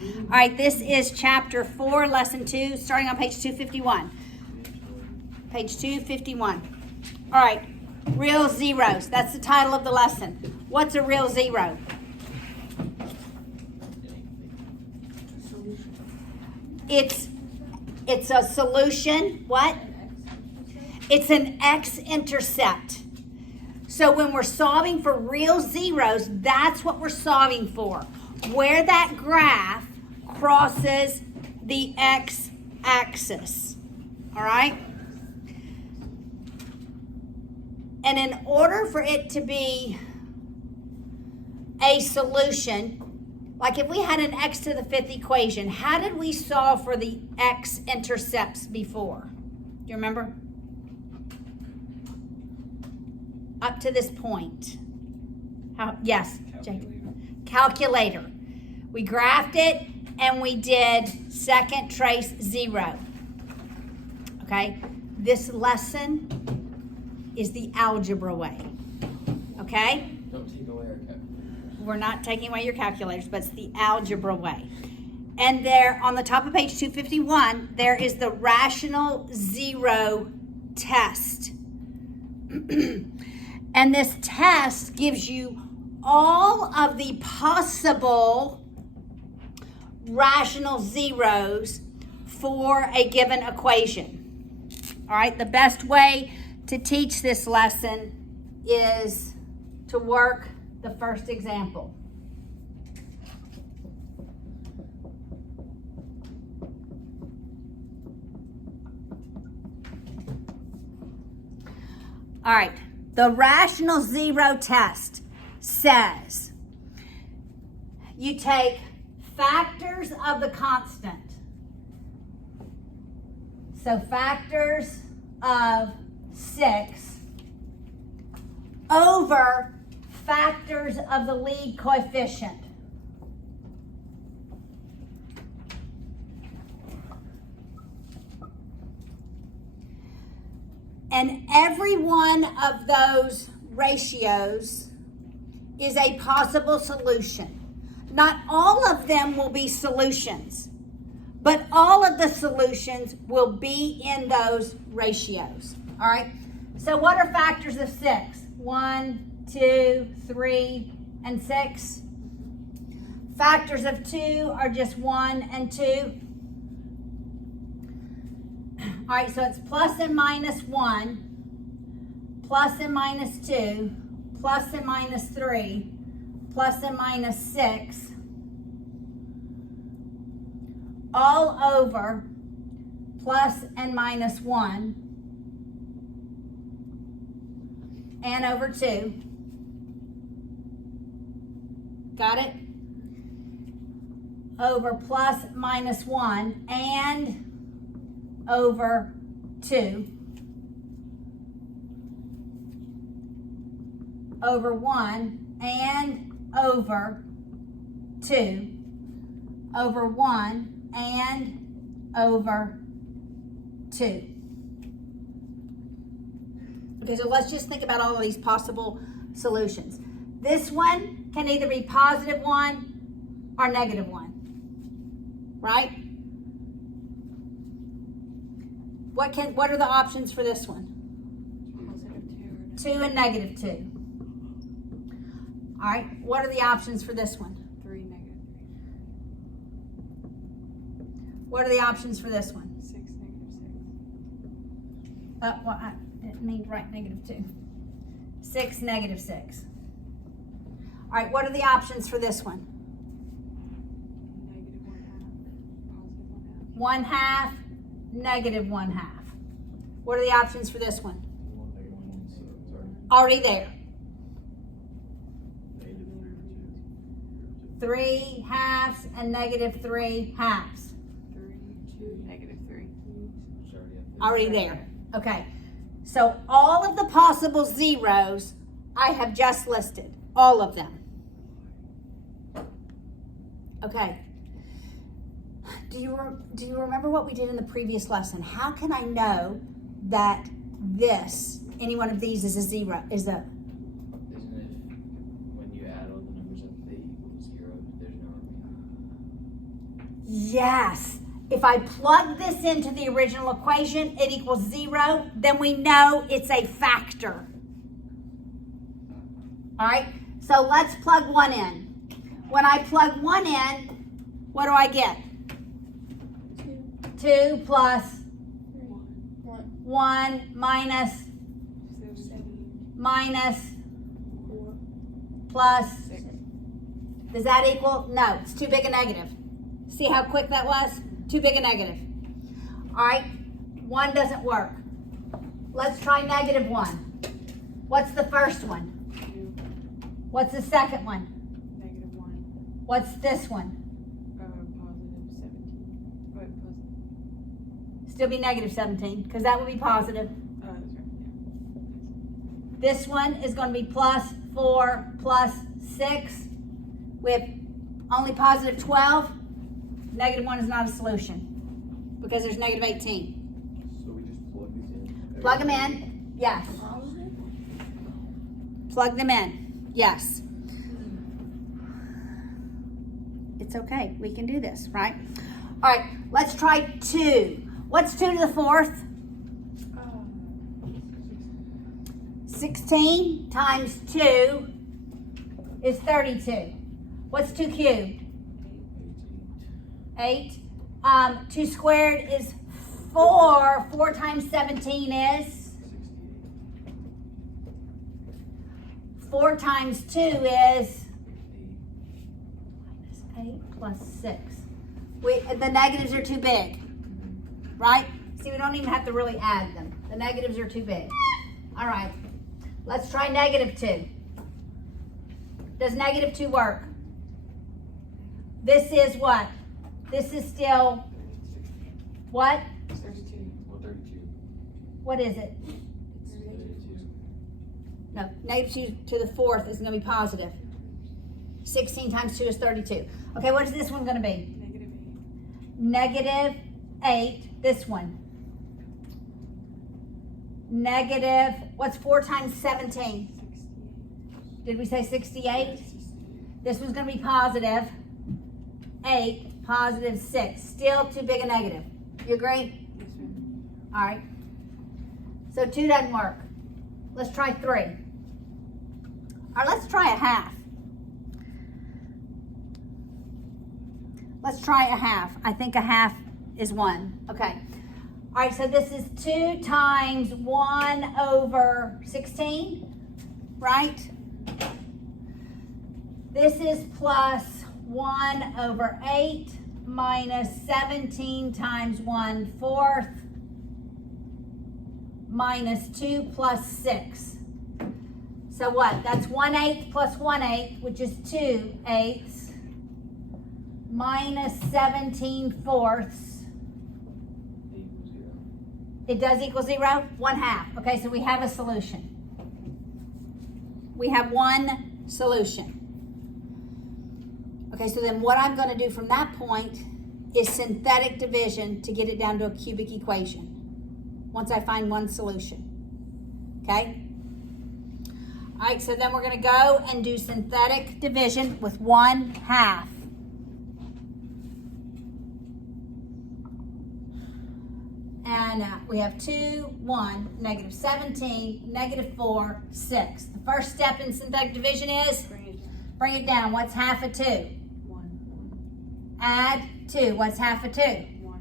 All right, this is chapter 4, lesson 2, starting on page 251. Page 251. All right, real zeros. That's the title of the lesson. What's a real zero? It's a solution. What? It's an x-intercept. So when we're solving for real zeros, that's what we're solving for. Where that graph crosses the x-axis. All right? And in order for it to be a solution, like if we had an x to the 5th equation, how did we solve for the x-intercepts before? Do you remember? Up to this point. Yes, calculator. We graphed it and we did second trace 0. Okay? This lesson is the algebra way. Okay? Don't take away our calculators. We're not taking away your calculators, but it's the algebra way. And there, on the top of page 251, there is the rational zero test. And this test gives you all of the possible rational zeros for a given equation. All right, the best way to teach this lesson is to work the first example. All right, the rational zero test says you take factors of the constant. So factors of 6 over factors of the lead coefficient. And every one of those ratios is a possible solution. Not all of them will be solutions, but all of the solutions will be in those ratios. All right? So what are factors of 6? 1, 2, 3, and 6. Factors of 2 are just 1 and 2. All right, so it's plus and minus 1, plus and minus 2, plus and minus 3, plus and minus 6, all over plus and minus 1, and over 2. Got it? Over plus minus 1 and over 2 over 1 and over 2 over 1 and over 2. Okay, so let's just think about all of these possible solutions. This one can either be positive 1 or negative 1, right? What are the options for this one? Positive 2 and negative 2. All right. What are the options for this one? 3, negative 3. What are the options for this one? 6, negative 6. Well, I didn't mean to write negative 2. 6, negative 6. All right. What are the options for this one? Negative 1/2, positive 1/2. 1/2, negative 1/2. What are the options for this one? Already there. 3 halves and negative 3 halves. 3, 2, negative 3. Already there. Okay. So all of the possible zeros I have just listed. All of them. Okay. Do you remember what we did in the previous lesson? How can I know that any one of these is a zero? Isn't it when you add all the numbers up, they equal 0? There's no remainder. Yes. If I plug this into the original equation, it equals 0, then we know it's a factor. All right, so let's plug 1 in. When I plug 1 in, what do I get? 2 plus 1 minus plus. Does that equal? No, it's too big a negative. See how quick that was? Too big a negative. All right, 1 doesn't work. Let's try -1. What's the first one? What's the second one? -1. What's this one? +17. What, Still be -17, because that would be positive. that's right, yeah. This one is going to be +4 plus 6 with only positive 12. -1 is not a solution because there's -18. So we just plug these in. Plug them in. Yes. Plug them in. Yes. It's okay. We can do this, right? All right. Let's try 2. What's 2 to the 4th? 16 times 2 is 32. What's 2 cubed? 8. 2 squared is 4. 4 times 17 is? 4 times 2 is? 8 plus 6. The negatives are too big, right? See, we don't even have to really add them. The negatives are too big. All right, let's try -2. Does -2 work? This is what? This is still what? 32. Well, 32. What is it? 32. No, -2 to the 4th is going to be positive. 16 times 2 is 32. Okay, what is this one going to be? -8. This one. What's 4 times 17? 68. Did we say 68? This one's going to be positive 8, positive 6. Still too big a negative. You agree? Yes, ma'am. All right. So 2 doesn't work. Let's try 3. Or let's try a half. Let's try a half. I think a half is 1. Okay. All right, so this is 2 times 1 over 16, right? This is plus 1 over 8 minus 17 times 1/4 minus 2 plus 6. So what? That's 1/8 plus 1/8, which is 2/8 minus 17/4. It does equal 0? 1/2. Okay, so we have a solution. We have one solution. Okay, so then what I'm going to do from that point is synthetic division to get it down to a cubic equation once I find one solution. Okay? All right, so then we're going to go and do synthetic division with 1/2. And we have 2, 1, -17, -4, 6. The first step in synthetic division is bring it down. What's half of 2? 1. Add 2. What's half of 2? 1.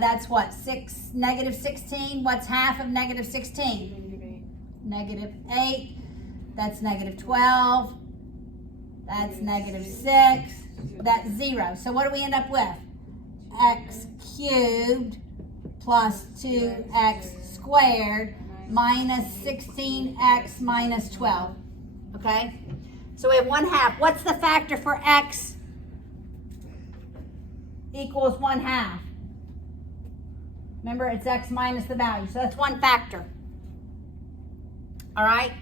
That's what? -16. What's half of -16? -8. -8. That's -12. That's -6. That's 0. So what do we end up with? X cubed plus 2x squared minus 16x minus 12. Okay? So we have 1/2. What's the factor for x equals 1/2? Remember, it's x minus the value. So that's one factor. All right?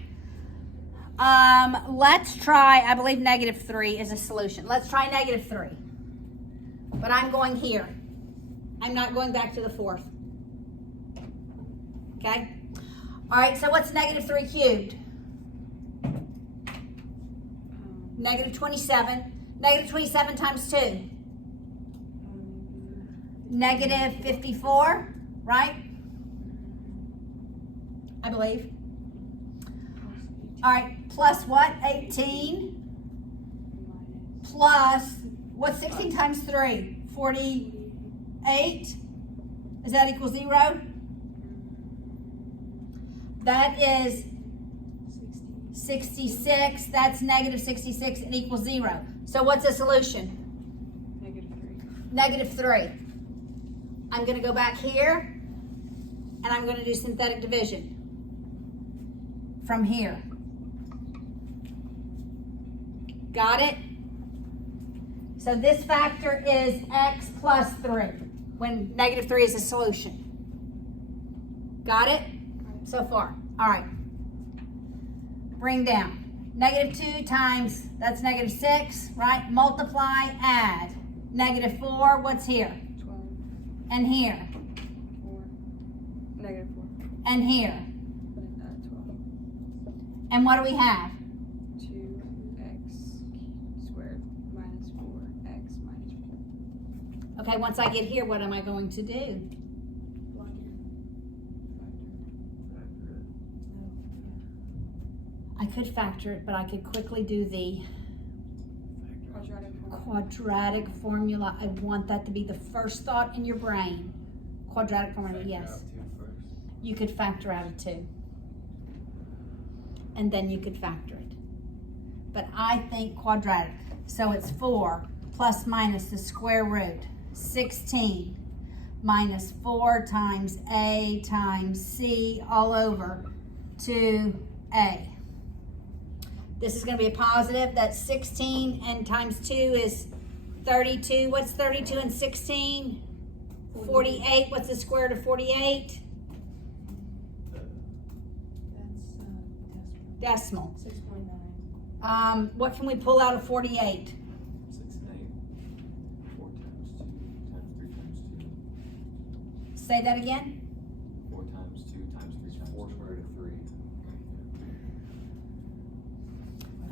Let's try, I believe -3 is a solution. Let's try -3. But I'm going here. I'm not going back to the 4th. Okay? All right, so what's -3 cubed? -27. -27 times 2. negative 54, right? I believe. All right, plus what? 18 plus, what's 16 times 3? 48. Does that equal 0? That is 66. That's negative 66 and equals 0. So what's the solution? Negative 3. I'm going to go back here and I'm going to do synthetic division from here. Got it? So this factor is x plus 3 when negative 3 is a solution. Got it? So far. All right. Bring down. Negative 2 times, that's negative 6, right? Multiply, add. Negative 4, what's here? 12. And here. 4. Negative 4. And here. 12. And what do we have? 2x squared minus 4x minus 4. Okay, once I get here, what am I going to do? Plug in. I could factor it, but I could quickly do the quadratic formula. I want that to be the first thought in your brain. Quadratic formula, yes. You could factor out a 2. And then you could factor it. But I think quadratic. So it's 4 plus minus the square root. 16 minus 4 times a times c all over 2a. This is going to be a positive. That's 16 and times 2 is 32. What's 32 and 16? 48. What's the square root of 48? That's Decimal. 6.9. What can we pull out of 48? 6 and 8. 4 times 2 times 3 times 2. Say that again. 4 times 2 times 3 times 4 square root of 3.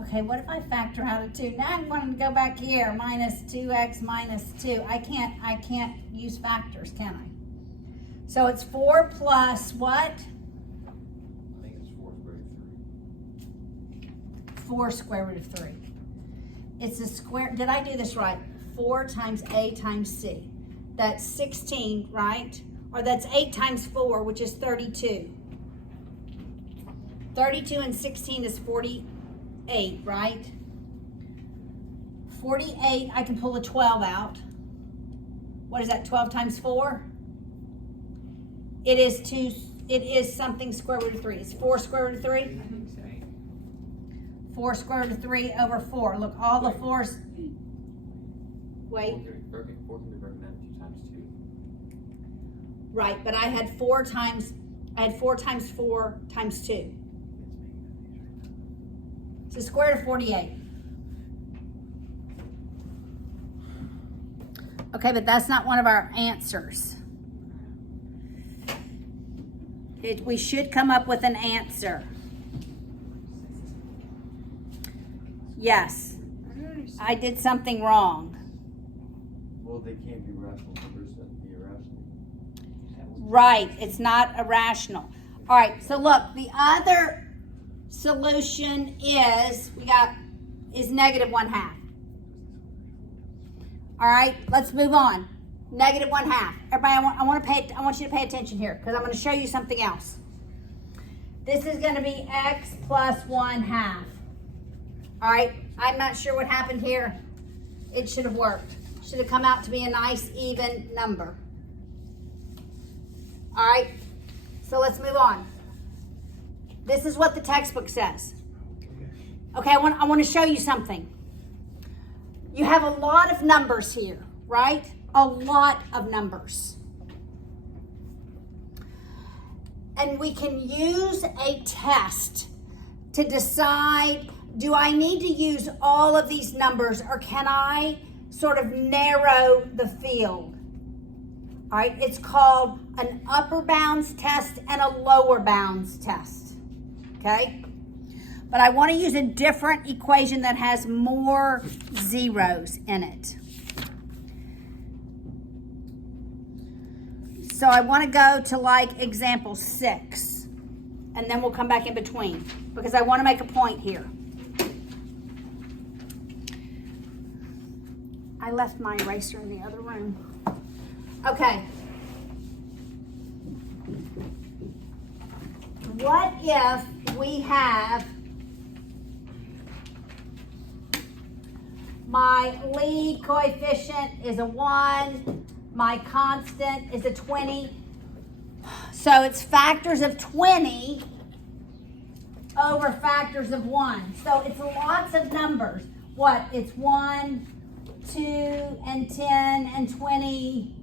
Okay, what if I factor out a 2? Now I'm going to go back here. Minus 2x minus 2. I can't use factors, can I? So it's 4 plus what? I think it's 4 square root of 3. 4 square root of 3. It's a square. Did I do this right? 4 times a times c. That's 16, right? Or that's 8 times 4, which is 32. 32 and 16 is 48, right? 48, I can pull a 12 out. What is that, 12 times 4? It is something square root of 3. It's 4 square root of 3? I think so. 4 square root of 3 over 4. Look, all the 4s. Wait. 4 can be broken down 2 times 2. Right, but I had 4 times 4 times 2. It's the square root of 48. Okay, but that's not one of our answers. We should come up with an answer. Yes, I did something wrong. Well, they can't be rational numbers, that'd be irrational. Right, it's not irrational. All right, so look, the other solution is negative 1/2. All right, let's move on. Negative 1/2. Everybody, I want you to pay attention here because I'm going to show you something else. This is going to be x plus 1/2. All right, I'm not sure what happened here. It should have worked. Should have come out to be a nice even number. All right, so let's move on. This is what the textbook says. Okay, I want to show you something. You have a lot of numbers here, right? A lot of numbers. And we can use a test to decide, do I need to use all of these numbers or can I sort of narrow the field? All right, it's called an upper bounds test and a lower bounds test, okay? But I want to use a different equation that has more zeros in it. So I want to go to like example 6, and then we'll come back in between because I want to make a point here. I left my eraser in the other room. Okay. What if we have my lead coefficient is a 1, my constant is a 20. So it's factors of 20 over factors of 1. So it's lots of numbers. What? It's 1, 2, and 10, and 20,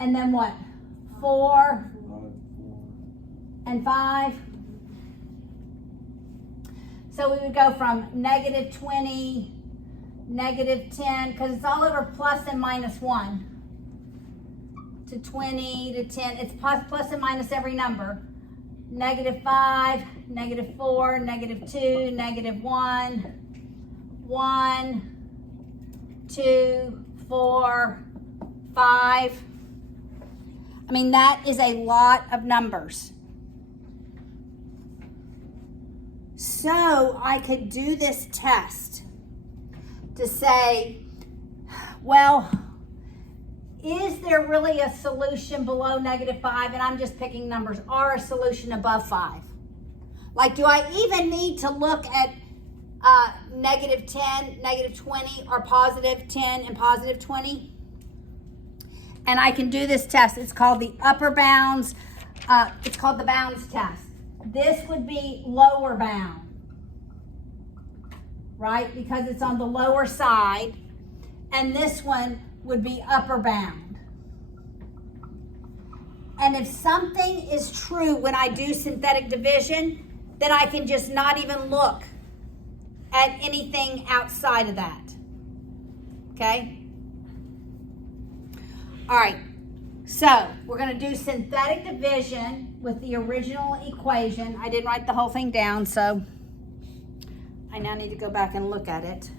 and then what? 4, and 5. So we would go from negative 20, negative 10, because it's all over plus and minus 1, to 20, to 10. It's plus and minus every number. Negative 5, negative 4, negative 2, negative 1, 1, 2, 4, 5. I mean, that is a lot of numbers. So I could do this test to say, well, is there really a solution below negative 5? And I'm just picking numbers, or a solution above 5? Like, do I even need to look at negative 10, negative 20, or positive 10 and positive 20? And I can do this test. It's called the upper bounds. It's called the bounds test. This would be lower bound, right? Because it's on the lower side. And this one would be upper bound. And if something is true when I do synthetic division, then I can just not even look at anything outside of that. Okay? All right. So we're going to do synthetic division with the original equation. I didn't write the whole thing down, so I now need to go back and look at it.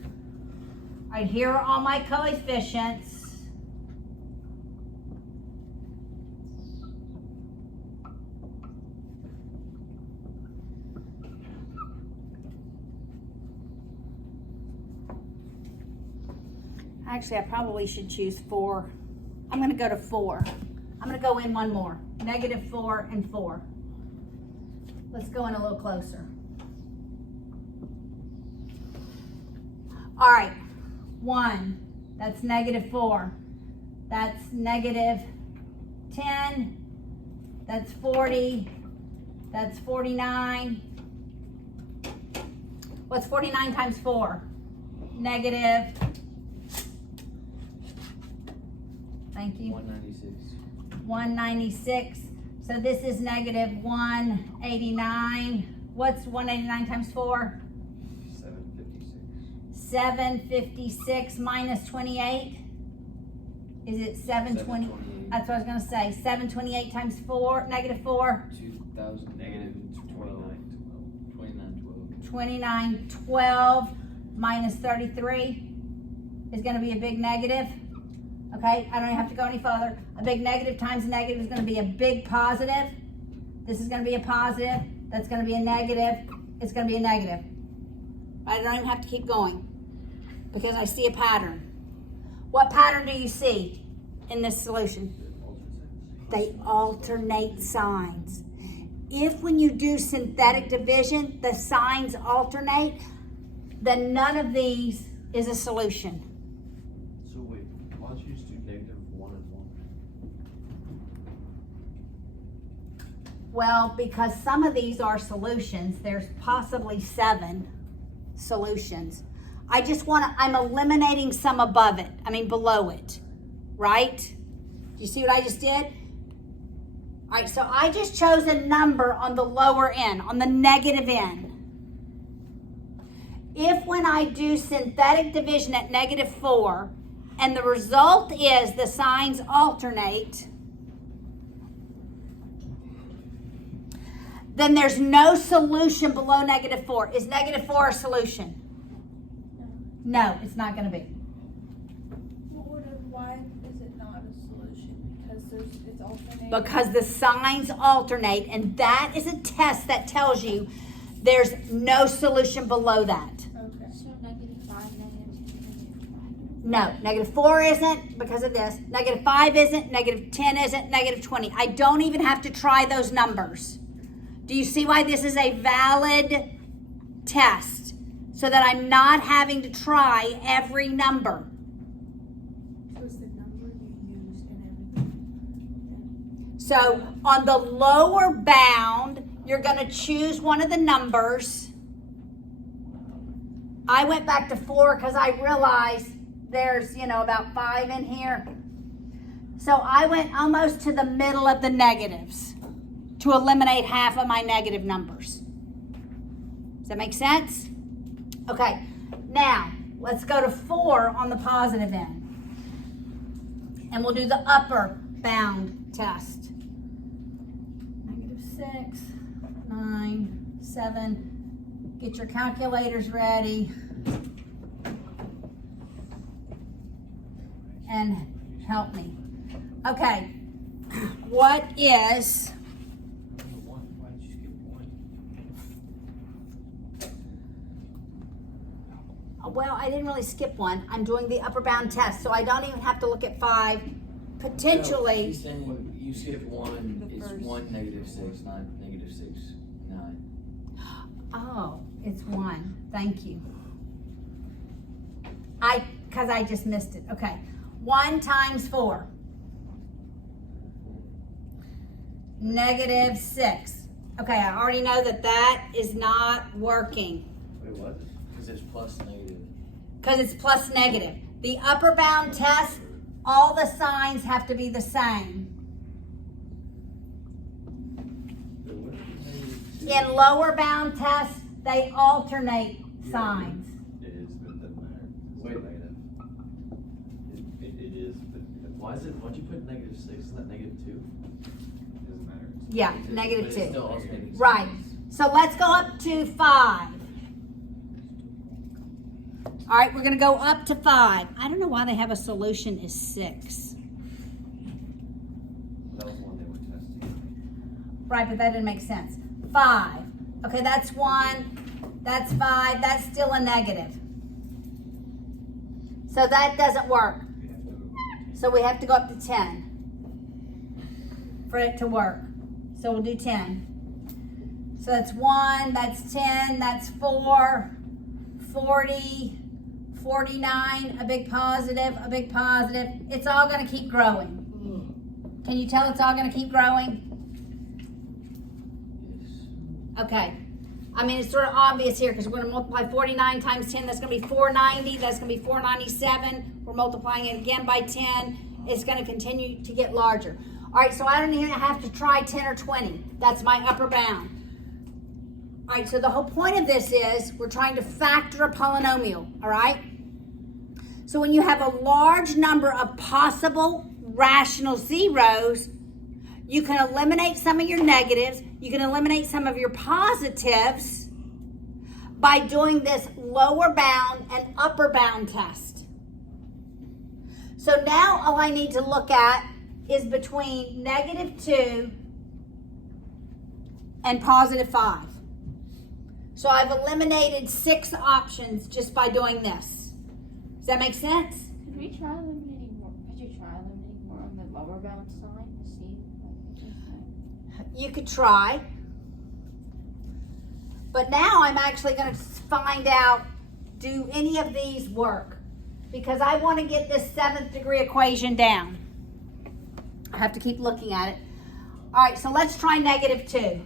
All right, here are all my coefficients. Actually, I probably should choose 4. I'm going to go to 4. I'm going to go in one more. Negative 4 and 4. Let's go in a little closer. All right. 1. That's negative 4. That's negative 10. That's 40. That's 49. What's 49 times 4? Negative. Thank you. 196. 196. So this is negative 189. What's 189 times 4? 756. 756 minus 28. Is it 720? 728. That's what I was going to say. 728 times 4, negative 4. 2000 negative 2912. 2912 minus 33 is going to be a big negative. Okay, I don't even have to go any further. A big negative times a negative is going to be a big positive. This is going to be a positive. That's going to be a negative. It's going to be a negative. I don't even have to keep going because I see a pattern. What pattern do you see in this solution? They alternate signs. If when you do synthetic division, the signs alternate, then none of these is a solution. So wait, why don't you just do negative 1 and 1? Well, because some of these are solutions. There's possibly 7 solutions. I'm eliminating some above it. Below it, right? Do you see what I just did? All right, so I just chose a number on the lower end, on the negative end. If when I do synthetic division at negative 4, and the result is the signs alternate, then there's no solution below negative 4. Is negative 4 a solution? No, it's not going to be. Why is it not a solution? Because it's alternating. Because the signs alternate, and that is a test that tells you there's no solution below that. Okay. So -5, -2, No, -4 isn't because of this. -5 isn't, -10 isn't, -20. I don't even have to try those numbers. Do you see why this is a valid test? So that I'm not having to try every number. So it's the number you used and everything. So on the lower bound, you're going to choose one of the numbers. I went back to 4 because I realized there's, about 5 in here. So I went almost to the middle of the negatives to eliminate half of my negative numbers. Does that make sense? Okay, now let's go to 4 on the positive end. And we'll do the upper bound test. -6, 9, 7. Get your calculators ready. And help me. Okay, what is... Why did you skip 1? Well, I didn't really skip one. I'm doing the upper bound test, so I don't even have to look at 5. Potentially... He's saying you skip 1, The it's first. 1, -6, 9, -6, 9. Oh, it's 1. Thank you. Because I just missed it. Okay. 1 times 4. -6. Okay, I already know that is not working. Wait, what? Because it's plus negative. Because it's plus negative. The upper bound test, all the signs have to be the same. In lower bound tests, they alternate signs. It is, but it doesn't matter. It's Wait. negative. It is, but Why'd you put -6? Isn't that -2? it doesn't matter. Yeah, But it's -2. still alternating Right. signs. So let's go up to 5. All right, we're going to go up to 5. I don't know why they have a solution is 6. That was the one they were testing. Right, but that didn't make sense. 5. Okay, that's 1. That's 5. That's still a negative. So that doesn't work. We have to go. So we have to go up to 10 for it to work. So we'll do 10. So that's 1, that's 10, that's 4, 40, 49, a big positive, a big positive. It's all going to keep growing. Can you tell it's all going to keep growing? Yes. Okay. I mean, it's sort of obvious here because we're going to multiply 49 times 10. That's going to be 490. That's going to be 497. We're multiplying it again by 10. It's going to continue to get larger. All right, so I don't even have to try 10 or 20. That's my upper bound. All right, so the whole point of this is we're trying to factor a polynomial, all right? So when you have a large number of possible rational zeros, you can eliminate some of your negatives, you can eliminate some of your positives by doing this lower bound and upper bound test. So now all I need to look at is between -2 and +5. So I've eliminated 6 options just by doing this. Does that make sense? Could we try eliminating more? Could you try eliminating more on the lower bound sign to see? You could try. But now I'm actually going to find out, do any of these work? Because I want to get this 7th degree equation down. I have to keep looking at it. All right, so let's try -2.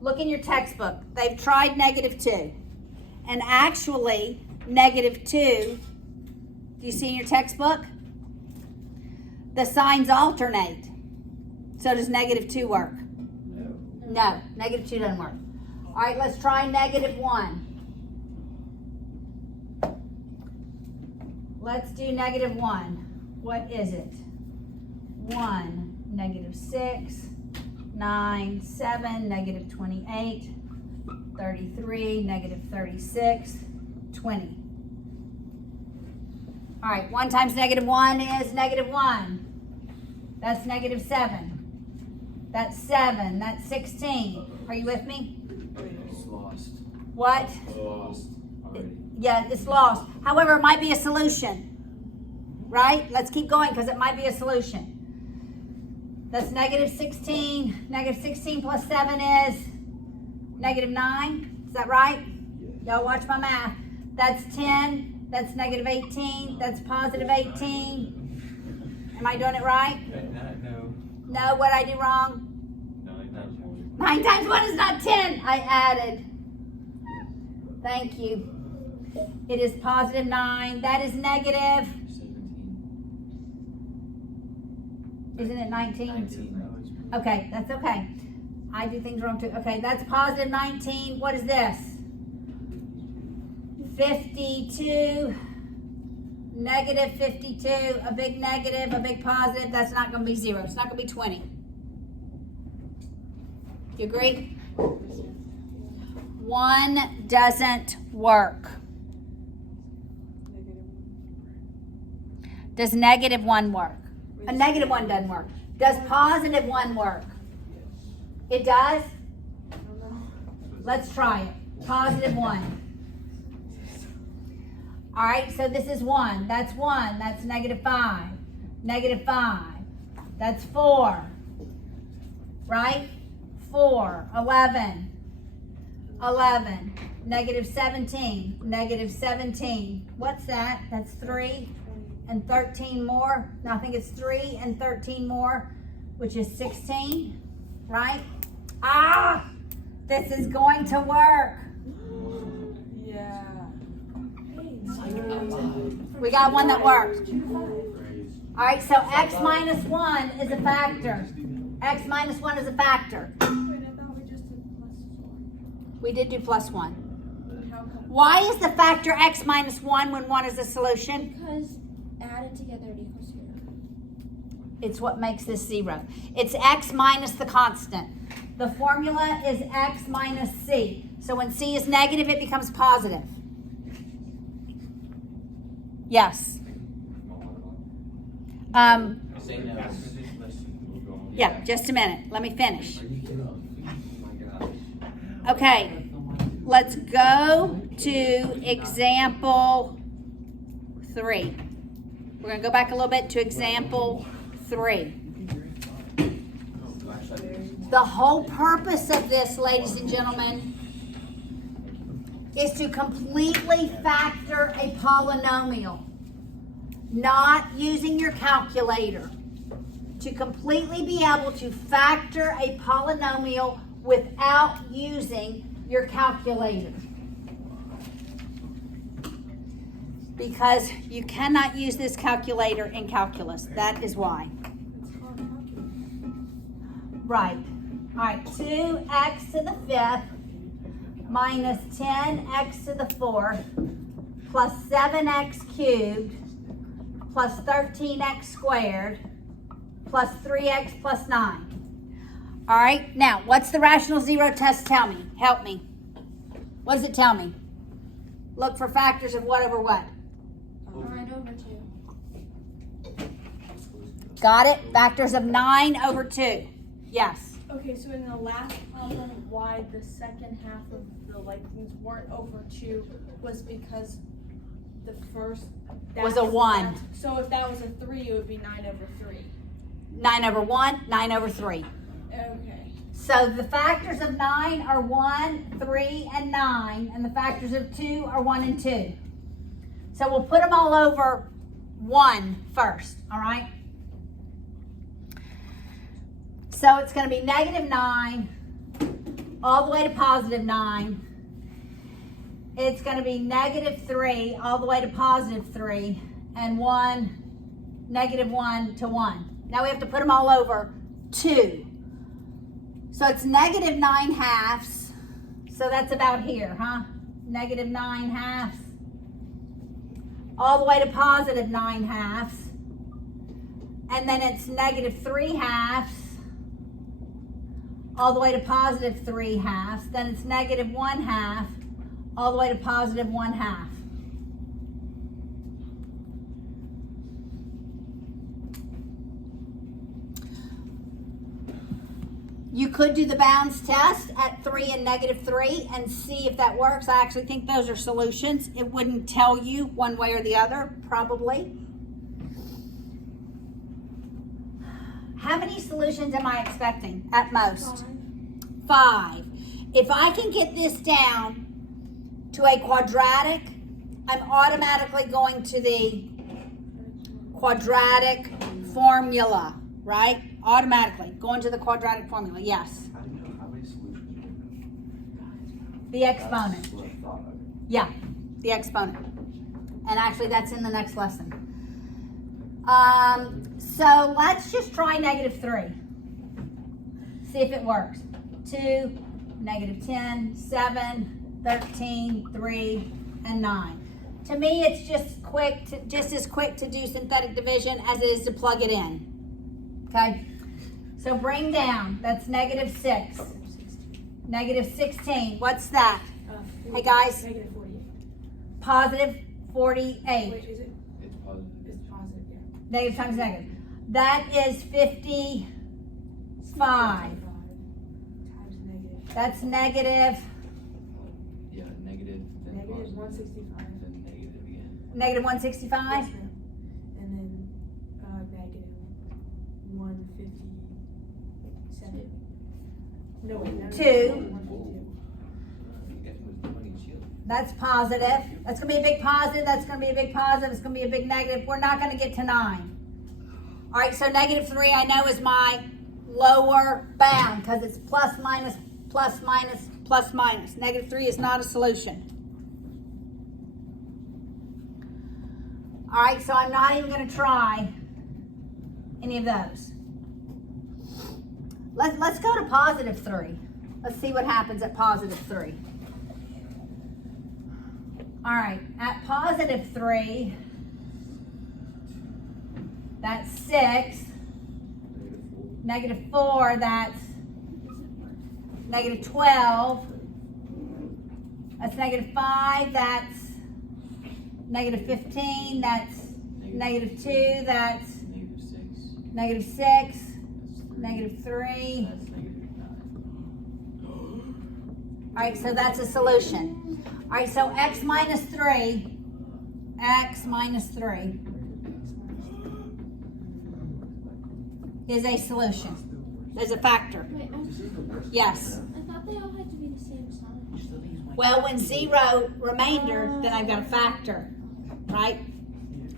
Look in your textbook. They've tried -2. And actually, -2, do you see in your textbook? The signs alternate. So does -2 work? No. No, -2 doesn't work. All right, let's try -1. Let's do -1. What is it? 1, -6, 9, 7, -28, 33, -36, 20. All right, 1 times negative 1 is negative 1. That's negative 7. That's 7. That's 16. Are you with me? It's lost. What? Lost already. Yeah, it's lost. However, it might be a solution. Right? Let's keep going because it might be a solution. That's negative 16. Negative 16 plus 7 is negative 9. Is that right? Y'all watch my math. That's 10. That's negative 18. That's positive 18. Am I doing it right? No. No, what I do wrong? 9 times 1. 9 times 1 is not 10. I added. Thank you. It is positive 9. That is negative. 17. Isn't it 19? 19. Okay, that's okay. I do things wrong too. Okay, that's positive 19. What is this? 52. Negative 52. A big negative, a big positive. That's not going to be 0. It's not going to be 20. Do you agree? 1 doesn't work. Does negative 1 work? A negative 1 doesn't work. Does positive 1 work? It does? Let's try it. Positive 1. All right, so this is 1. That's 1. That's negative 5. Negative 5. That's 4. Right? 4. 11. 11. Negative 17. Negative 17. What's that? That's 3 and 13 more. No, I think it's 3 and 13 more, which is 16. Right? Ah! This is going to work. Yeah. We got one that worked. All right, so x minus 1 is a factor. X minus 1 is a factor. Wait, I thought we just did +1. We did do plus 1. How come? Why is the factor x minus 1 when 1 is a solution? Because added together it equals 0. It's what makes this 0. It's x minus the constant. The formula is x minus c. So when c is negative, it becomes positive. Yes. Say no. Yeah, just a minute. Let me finish. Oh my gosh. Okay, let's go to example 3. We're going to go back a little bit to example 3. The whole purpose of this, ladies and gentlemen, is to completely factor a polynomial, not using your calculator. To completely be able to factor a polynomial without using your calculator. Because you cannot use this calculator in calculus. That is why. It's called calculus. Right. All right, 2x to the 5th minus 10x to the 4th plus 7x cubed plus 13x squared plus 3x plus 9. All right, now what's the rational zero test tell me? Help me. What does it tell me? Look for factors of what over what? 9 over 2. Got it? Factors of 9 over 2. Yes. Okay, so in the last problem, why the second half of the things weren't over 2 was because the first Was a 1. So if that was a 3, it would be 9 over 3. 9 over 1, 9 over 3. Okay. So the factors of 9 are 1, 3, and 9, and the factors of 2 are 1 and 2. So we'll put them all over 1 first, all right? So it's going to be negative 9 all the way to positive 9. It's going to be negative 3 all the way to positive 3, and 1, negative 1 to 1. Now we have to put them all over 2. So it's negative 9 halves. So that's about here, huh? Negative 9 halves. All the way to positive 9 halves. And then it's negative 3 halves. All the way to positive 3 halves. Then it's negative 1 half. All the way to positive 1 half. You could do the bounds test at 3 and -3 and see if that works. I actually think those are solutions. It wouldn't tell you one way or the other, probably. How many solutions am I expecting at most? 5. If I can get this down to a quadratic, I'm automatically going to the quadratic formula, right? Automatically going to the quadratic formula, yes. How do you know how many solutions you have? The exponent. That's what I thought of. Yeah, the exponent. And actually that's in the next lesson. So let's just try -3. See if it works. 2, -10, 7, 13, 3, and 9. To me, it's just as quick to do synthetic division as it is to plug it in. Okay? So bring down, that's -6. -16, what's that? Hey guys, -48. +48. Wait, is it? It's positive. It's positive, yeah. Negative times negative. That is 55. Times negative. That's negative, Yeah, negative, then Negative positive, 165. then negative again. negative 165. Yes, ma'am. And then, negative 157. No, wait, no. 2. 152. You got with money and shield. That's positive. That's going to be a big positive. That's going to be a big positive. It's going to be a big negative. We're not going to get to 9. All right, so -3 I know is my lower bound because it's plus, minus, plus, minus, plus, minus. -3 is not a solution. All right, so I'm not even going to try any of those. Let's go to +3. Let's see what happens at +3. All right, at +3, that's 6. -4, that's -12. That's -5, that's -15, that's -2, that's -6. -6, -3. That's -9. All right, so that's a solution. All right, so x minus 3 is a solution. There's a factor. Wait, Yes. I thought they all had to be the same size. Well, when 0 remainder, then I've got a factor, right?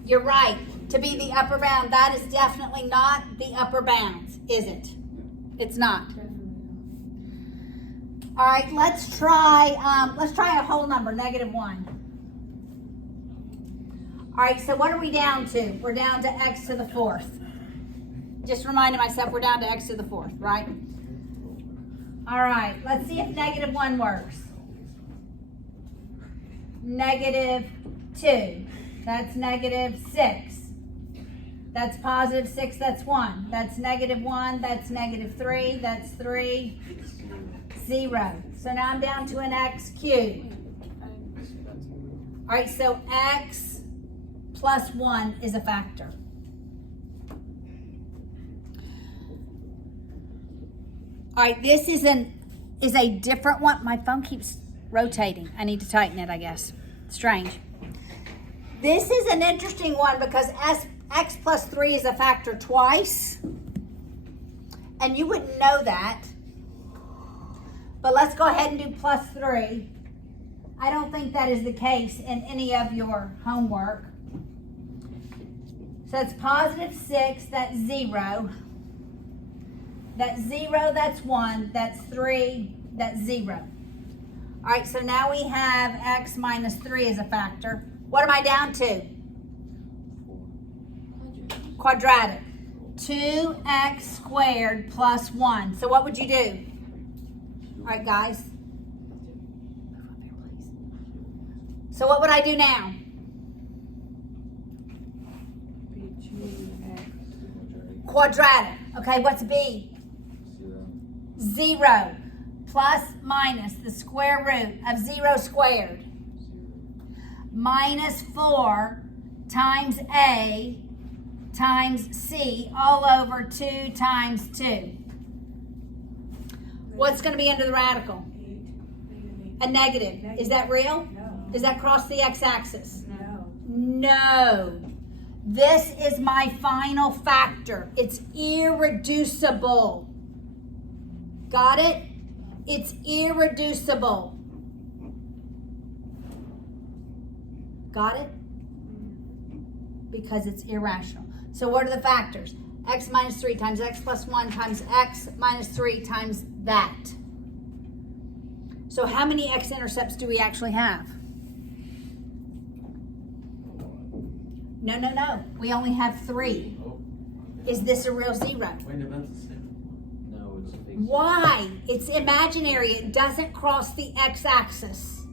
You're right. To be the upper bound, that is definitely not the upper bounds, is it? It's not. All right, let's try a whole number, -1. All right, so what are we down to? We're down to x to the 4th. Just reminding myself we're down to x to the 4th, right? All right, let's see if -1 works. -2, that's -6. That's +6, that's 1. That's -1, that's -3, that's 3, 0. So now I'm down to an x cubed. All right, so x plus 1 is a factor. All right, this is a different one. My phone keeps rotating. I need to tighten it, I guess. Strange. This is an interesting one because x plus 3 is a factor twice. And you wouldn't know that. But let's go ahead and do +3. I don't think that is the case in any of your homework. So it's +6, that's 0. That's 0, that's 1, that's 3, that's 0. All right, so now we have x minus 3 as a factor. What am I down to? Quadratic. 2x squared plus 1. So what would you do? All right, guys. So what would I do now? Quadratic. Okay, what's b? 0. Plus minus the square root of 0 squared. Minus 4 times a times c all over 2 times 2. What's going to be under the radical? A negative. Is that real? No. Does that cross the x-axis? No. No. This is my final factor. It's irreducible. Got it? It's irreducible. Got it? Because it's irrational. So what are the factors? X minus 3 times x plus 1 times x minus 3 times that. So how many x-intercepts do we actually have? No. We only have 3. Oh, Is this a real zero? wait, that's the same. No, it's a fixed. Why? It's imaginary. It doesn't cross the x-axis.